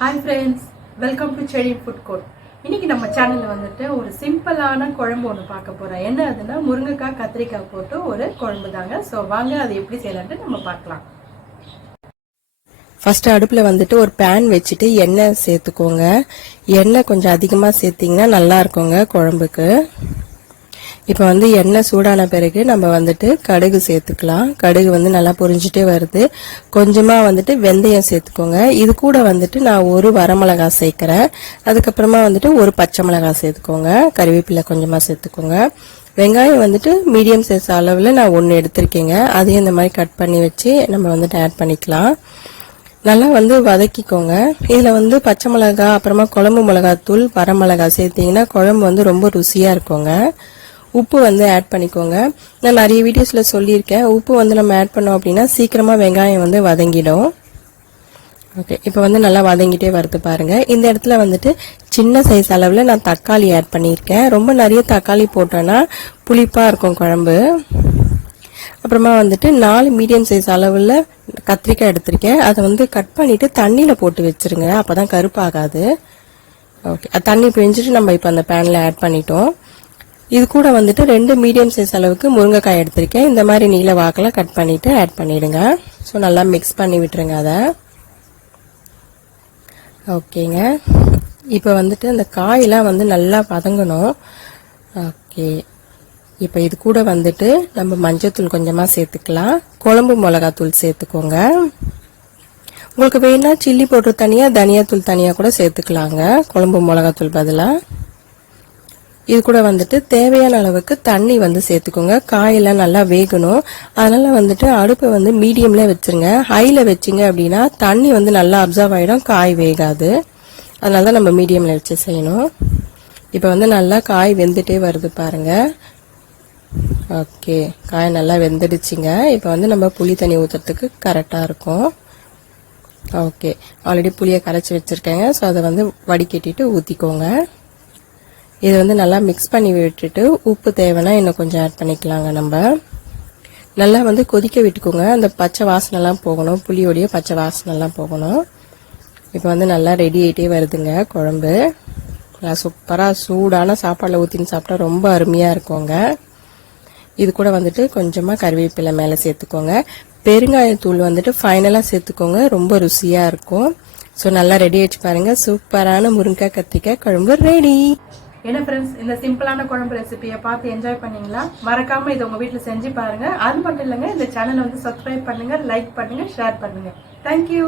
Hi friends, welcome to Chezhiyan Food Court. இன்னைக்கு நம்ம சேனல்ல வந்துட்டு ஒரு சிம்பிளான குழம்பு ஒன்று பார்க்க போறோம். என்ன அதுன்னா முருங்கைக்காய் கத்திரிக்காய் போட்டு ஒரு குழம்பு தாங்க. ஸோ வாங்க அது எப்படி செய்யலாம்னு நம்ம பார்க்கலாம். ஃபர்ஸ்ட் அடுப்புல வந்துட்டு ஒரு பேன் வச்சுட்டு எண்ணெய் சேர்த்துக்கோங்க. எண்ணெய் கொஞ்சம் அதிகமா சேர்த்தீங்கன்னா நல்லா இருக்குங்க குழம்புக்கு. இப்போ வந்து எண்ணெய் சூடான பிறகு நம்ம வந்துட்டு கடுகு சேர்த்துக்கலாம். கடுகு வந்து நல்லா பொரிஞ்சிட்டே வருது. கொஞ்சமா வந்துட்டு வெந்தயம் சேர்த்துக்கோங்க. இது கூட வந்துட்டு நான் ஒரு வரமிளகாய் சேர்க்கிறேன். அதுக்கப்புறமா வந்துட்டு ஒரு பச்சை மிளகாய் சேர்த்துக்கோங்க. கறிவேப்பிலை கொஞ்சமா சேர்த்துக்கோங்க. வெங்காயம் வந்துட்டு மீடியம் சைஸ் அளவில் நான் ஒன்று எடுத்திருக்கேங்க. அதையும் இந்த மாதிரி கட் பண்ணி வச்சு நம்ம வந்துட்டு ஆட் பண்ணிக்கலாம். நல்லா வந்து வதக்கிக்கோங்க. இதில் வந்து பச்சை மிளகாய் அப்புறமா குழம்பு மிளகாத்தூள் வரமிளகாய் சேர்த்தீங்கன்னா குழம்பு வந்து ரொம்ப ருசியாக இருக்குங்க. உப்பு வந்து ஆட் பண்ணிக்கோங்க. நான் நிறைய வீடியோஸ்ல சொல்லியிருக்கேன், உப்பு வந்து நம்ம ஆட் பண்ணோம் அப்படின்னா சீக்கிரமா வெங்காயம் வந்து வதங்கிடும். ஓகே, இப்போ வந்து நல்லா வதங்கிட்டே வருது பாருங்க. இந்த இடத்துல வந்துட்டு சின்ன சைஸ் அளவில் நான் தக்காளி ஆட் பண்ணியிருக்கேன். ரொம்ப நிறைய தக்காளி போட்டோன்னா புளிப்பா இருக்கும் குழம்பு. அப்புறமா வந்துட்டு 4 மீடியம் சைஸ் அளவில் கத்திரிக்காய் எடுத்திருக்கேன். அதை வந்து கட் பண்ணிட்டு தண்ணியில போட்டு வச்சிருங்க, அப்பதான் கருப்பாகாது. ஓகே, தண்ணி பிழிஞ்சிட்டு நம்ம இப்போ அந்த பேன்ல ஆட் பண்ணிட்டோம். இது கூட வந்துட்டு 2 மீடியம் சைஸ் அளவுக்கு முருங்கைக்காய் எடுத்திருக்கேன். இந்த மாதிரி நீல வாக்கில் கட் பண்ணிட்டு ஆட் பண்ணிடுங்க. ஸோ நல்லா மிக்ஸ் பண்ணி விட்டுருங்க அதை. ஓகேங்க, இப்போ வந்துட்டு அந்த காயெல்லாம் வந்து நல்லா வதங்கணும். ஓகே, இப்போ இது கூட வந்துட்டு நம்ம மஞ்சத்தூள் கொஞ்சமாக சேர்த்துக்கலாம். குழம்பு மிளகாத்தூள் சேர்த்துக்கோங்க. உங்களுக்கு வேணா சில்லி பவுடர் தனியாக தனியாத்தூள் தனியாக கூட சேர்த்துக்கலாங்க, குழம்பு மிளகாத்தூள் பதிலாக. இது கூட வந்துட்டு தேவையான அளவுக்கு தண்ணி வந்து சேர்த்துக்கோங்க. காயெல்லாம் நல்லா வேகணும். அதனால வந்துட்டு அடுப்பை வந்து மீடியம்ல வச்சிருங்க. ஹைல வச்சிங்க அப்படின்னா தண்ணி வந்து நல்லா அப்சர்வ் ஆயிடும், காய் வேகாது. அதனால நம்ம மீடியம்ல வச்சு செய்யணும். இப்போ வந்து நல்லா காய் வெந்துட்டே வருது பாருங்க. ஓகே, காய் நல்லா வெந்துடுச்சுங்க. இப்போ வந்து நம்ம புளி தண்ணி ஊற்றுறதுக்கு கரெக்டாக இருக்கும். ஓகே, ஆல்ரெடி புளியை கரைச்சி வச்சிருக்கேங்க. ஸோ அதை வந்து வடிகட்டிட்டு ஊற்றிக்கோங்க. இது வந்து நல்லா மிக்ஸ் பண்ணி விட்டுட்டு உப்பு தேவைன்னா இன்னும் கொஞ்சம் ஆட் பண்ணிக்கலாங்க. நம்ம நல்லா வந்து கொதிக்க விட்டுக்கோங்க. அந்த பச்சை வாசனைலாம் போகணும், புளியோடைய பச்சை வாசனைலாம் போகணும். இப்போ வந்து நல்லா ரெடி ஆகிட்டே வருதுங்க குழம்பு. சூப்பராக சூடான சாப்பாடில் ஊற்றின்னு சாப்பிட்டா ரொம்ப அருமையாக இருக்குங்க. இது கூட வந்துட்டு கொஞ்சமாக கறிவேப்பிலை மேலே சேர்த்துக்கோங்க. பெருங்காயத்தூள் வந்துட்டு ஃபைனலாக சேர்த்துக்கோங்க, ரொம்ப ருசியாக இருக்கும். ஸோ நல்லா ரெடி ஆகிடுச்சு பாருங்க. சூப்பரான முருங்கைக்காய் கத்திரிக்காய் குழம்பு ரெடி. என்ன ஃப்ரெண்ட்ஸ், இந்த சிம்பிளான குழம்பு ரெசிபியை பார்த்து என்ஜாய் பண்ணீங்களா? மறக்காம இதை உங்க வீட்டில் செஞ்சு பாருங்க. அது மட்டும் இல்லைங்க, இந்த சேனலை வந்து சப்ஸ்கிரைப் பண்ணுங்க, லைக் பண்ணுங்க, ஷேர் பண்ணுங்க. தேங்க்யூ.